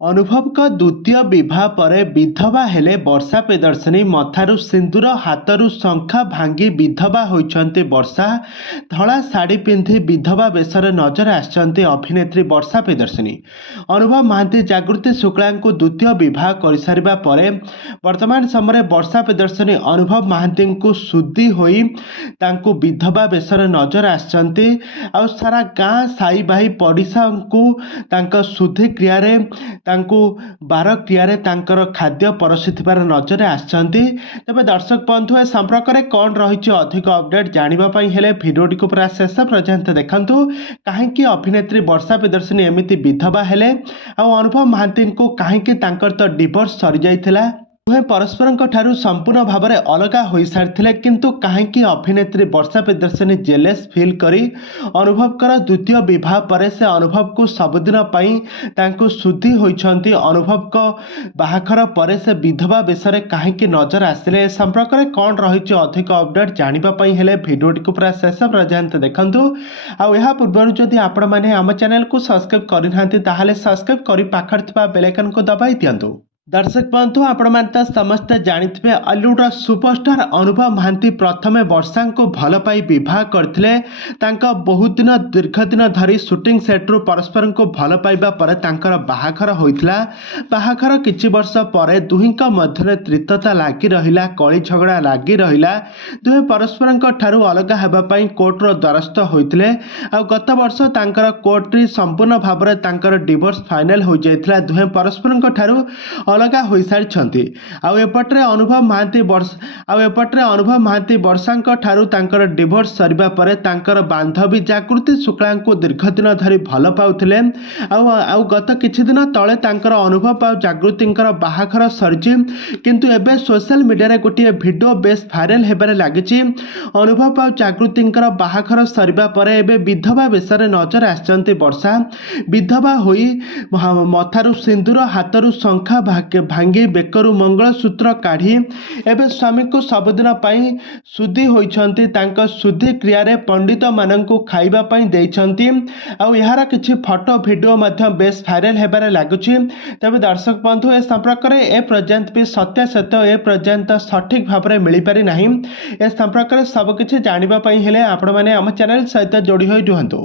अनुभव का द्वितीय विवाह पर विधवा हेले वर्षा प्रियदर्शिनी मथारू सिंदूर हाथरू शंखा भांगी विधवा होइछन्ति वर्षा। धला शाढ़ी पिंधि विधवा बेशरे नजर आसिछन्ति अभिनेत्री वर्षा प्रियदर्शिनी। अनुभव महांती जागृति शुक्ला को द्वितीय विवाह कर सारिबा परे वर्तमान समय वर्षा प्रियदर्शिनी अनुभव महांती को सुधी होई तांको विधवा बेशरे नजर आसिछन्ति। आ सारा गाँ साई भाई पड़िशा को तांका सुधी क्रियारे तांको बार क्रियारे तांकर खाद्य परसिथिबार नजर आछन्ति। तबे दर्शक बंधु ए संपर्क में कौन रही अधिक अपडेट जानापी हेले भिडियोटी को पूरा शेष पर्यंत देखंतु। कहीं अभिनेत्री वर्षा प्रियदर्शिनी एमिति विधवा हेले आ अनुभव महांती को कहीं तो डिवोर्स सरी जाइथिला। दुहें परस्पर ठारू संपूर्ण भाव में अलग हो सारी किंतु कहीं अभिनेत्री वर्षा प्रियदर्शिनी जेलेस फिल करी अनुभव कर द्वितीय विवाह पर से अनुभव को सबुदिन शुद्धि होती। अनुभव को बाहाघर पर से विधवा बेशरे कहीं नजर आसिले संपर्क में कौन रही अधिक अपडेट जानापी हेले भिडियोटी को पूरा शेष पर्यंत देखंतु। आ पूर्व जदि आपण मैंने आम चैनल को सब्सक्राइब करना ताहले सब्सक्राइब कर पाखर थिबा बेल आइकन को दबाई दियंतु। दर्शक बंधु आपण मैंने समस्ते जानिथिबे ऑलीवुड सुपरस्टार अनुभव महांती प्रथमे वर्षा को भल पाई विवाह करथिले। तांका बहुत दिन दीर्घ दिन धरी शूटिंग सेट्रु परस्पर को भल पाइबा पर तांकर बाहाघर होइथिला। बाहाघर किछि वर्ष पर दुहिंक मध्यरे त्रितता लागी रहिला, कली झगड़ा लागी रहिला। दुहे परस्पर ठारू अलग हेबा पई कोर्टर द्वारस्थ होइथिले। आ गत वर्ष तांकर कोर्ट री संपूर्ण भाव में तांकर डिवोर्स फाइनल हो जाइथिला। दुहे परस्पर ठारू अलग हो सारी आउपटे अनुभव महांती वर्षा ठारू तांकर डिवोर्स सरिबा परे तांकर बांधवी जागृति शुक्ला को दीर्घ दिन धरी भल पाउथिले। आउ गत किछि दिन तले तांकर अनुभव आ जागृतिंकर बाहाघर सरिछि किंतु एबे सोशल मीडिया रे गोटे वीडियो बेस भाइराल हेबारे लागिछि। अनुभव आ जागृतिंकर बाहाघर सरिबा परे एबे विधवा बेशरे नजर आछन्ति वर्षा। विधवा होई मथारू सिंदूर हाथरू शंखा भांगी बेकरू मंगलसूत्र काढ़ी एवं स्वामी को सबुदिन पाई शुद्धि होइछन्ति। तांका शुद्धि क्रिया रे पंडित माननकु खाइबा पाई देइछन्ति। आउ यार किछि फोटो वीडियो मध्य बेस भाइराल हेबारे लागुछि। तबे दर्शक बंधु ए संपर्क में ए पर्यंत भी सत्य ए पर्यंत सठिक भाव में मिल पारि नाही। ए संपर्क में सब किछि जानिबा पाई हेले आपण माने हम चैनल सहित जोड़ी होई रुहंतु।